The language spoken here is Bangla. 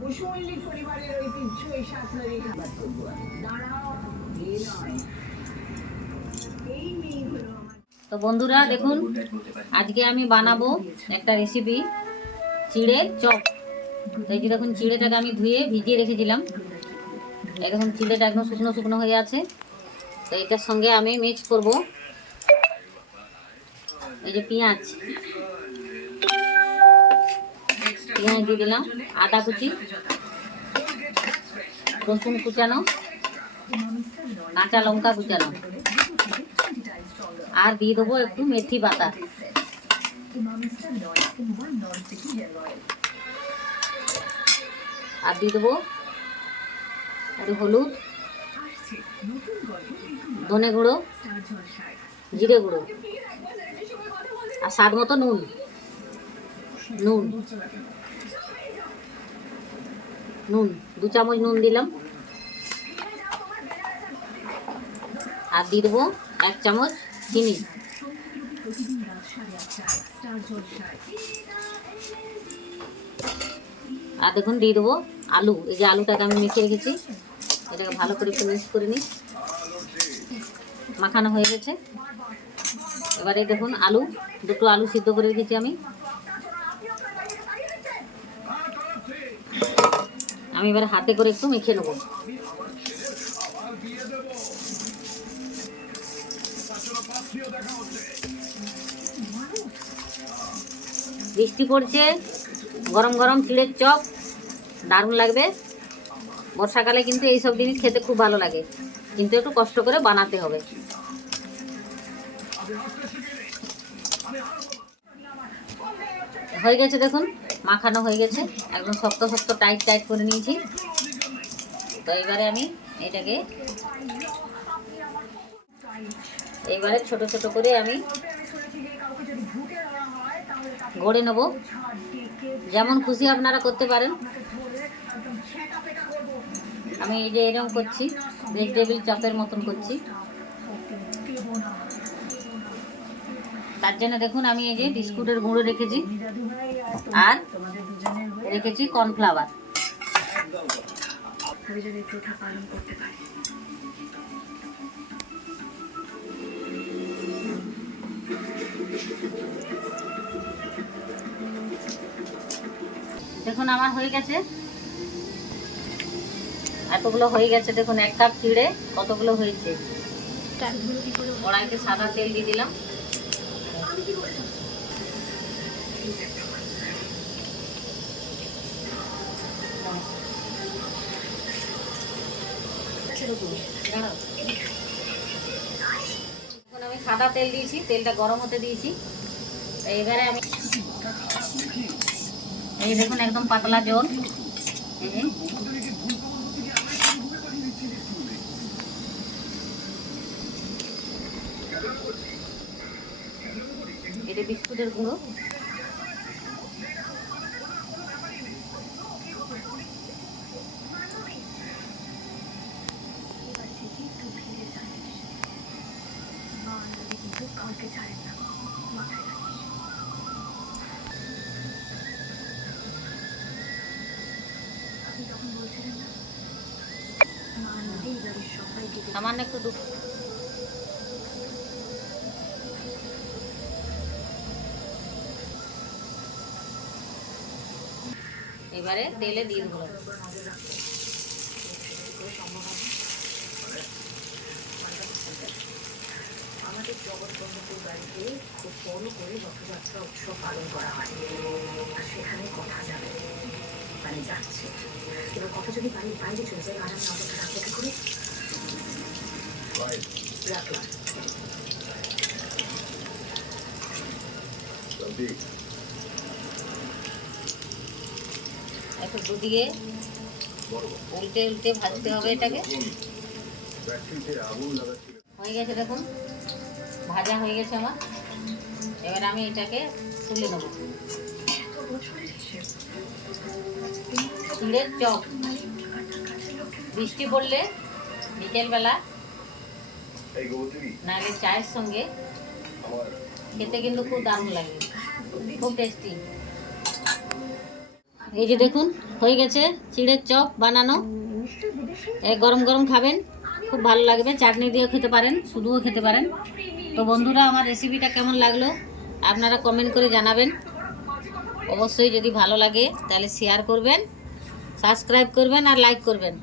পরিবারের ঐতিহ্য এই সাতনারি খাবার দাঁড়াও এই মেয়ে তো বন্ধুরা, দেখুন, আজকে আমি বানাবো একটা রেসিপি চিড়ের চপ। তো এই যে দেখুন, চিড়েটাকে আমি ধুয়ে ভিজিয়ে রেখেছিলাম। এই দেখুন, চিড়েটা একদম শুকনো শুকনো হয়ে আছে। তো এটার সঙ্গে আমি মিক্স করব। এই যে পেঁয়াজ। পেঁয়াজ দিয়ে দিলাম, আদা কুচি, রসুন কুচানো, কাঁচা লঙ্কা কুচানো। আর দিয়ে দেবো একটু মেথি পাতা। আর দিয়ে দেবো একটু হলুদ, ধনে গুঁড়ো, জিরে গুঁড়ো। আর স্বাদ মতো নুন নুন। নুন, দু চামচ নুন দিলাম। আর দিয়ে দেবো এক চামচ চিনি। আর দেখুন, দিয়ে দেবো আলু। এই যে আলুটাকে আমি মেখে রেখেছি, এটাকে ভালো করে একটু মিক্স করে নিই। মাখানো হয়ে গেছে। এবারে দেখুন, আলু, দুটো আলু সিদ্ধ করে রেখেছি আমি। আমি এবারে হাতে করে একটু মেখে নেব। বৃষ্টি পড়ছে, গরম গরম চিড়ের চপ, দারুণ লাগবে। বর্ষাকালে কিন্তু এইসব জিনিস খেতে খুব ভালো লাগে, কিন্তু একটু কষ্ট করে বানাতে হবে। হয়ে গেছে দেখুন। মাখানো হয়ে গেছে। একদম শক্ত শক্ত টাইট টাইট করে নিয়েছি। তো এবারে আমি এটাকে এবারে ছোট ছোট করে আমি গড়ে নেব। যেমন খুশি আপনারা করতে পারেন। আমি এই যে এরকম করছি ভেজিটেবিল চাপের মতন করছি। তার জন্য দেখুন আমি এই যে বিস্কুটের গুঁড়ো রেখেছি। আর রেখেছি কর্নফ্লাওয়ার। দেখুন আমার হয়ে গেছে। এতগুলো হয়ে গেছে, দেখুন এক কাপ চিড়ে কতগুলো হয়েছে। কড়াইতে সাদা তেল দিয়ে দিলাম। এখন আমি সাদা তেল দিয়েছি, তেলটা গরম হতে দিয়েছি এবারে আমি এই দেখুন একদম পাতলা জল। এটা বিস্কুটের গুঁড়ো। সামান্য একটু দুধ এবারে তেলে দিয়ে দেবো। আমাদের জগৎ জগৎবন্ধুপুর বাড়িতে খুব বড় করে রথযাত্রা উৎসব পালন করা হয়। আর সেখানে কথা যাবে মানে যাচ্ছে। এবার কথা যদি বাড়ির বাইরে চলে যায় আর আমি অযথা রাখব কি করে? রাখলাম। একটু দুদিকে উল্টে উল্টে ভাজতে হবে এটাকে। হয়ে গেছে দেখুন, ভাজা হয়ে গেছে আমার। এবার আমি এটাকে তুলে নেব। চিড়ের চপ। বৃষ্টি পড়লে বিকেলবেলা নাহলে চায়ের সঙ্গে খেতে কিন্তু খুব দারুণ লাগে, খুব টেস্টি এই যে দেখুন, হয়ে গেছে চিড়ের চপ বানানো। গরম গরম খাবেন, খুব ভালো লাগবে। চাটনি দিয়েও খেতে পারেন, শুধুও খেতে পারেন। তো বন্ধুরা, আমার রেসিপিটা কেমন লাগল আপনারা কমেন্ট করে জানাবেন। অবশ্যই যদি ভালো লাগে, তাহলে শেয়ার করবেন সাবস্ক্রাইব করবেন আর লাইক করবেন।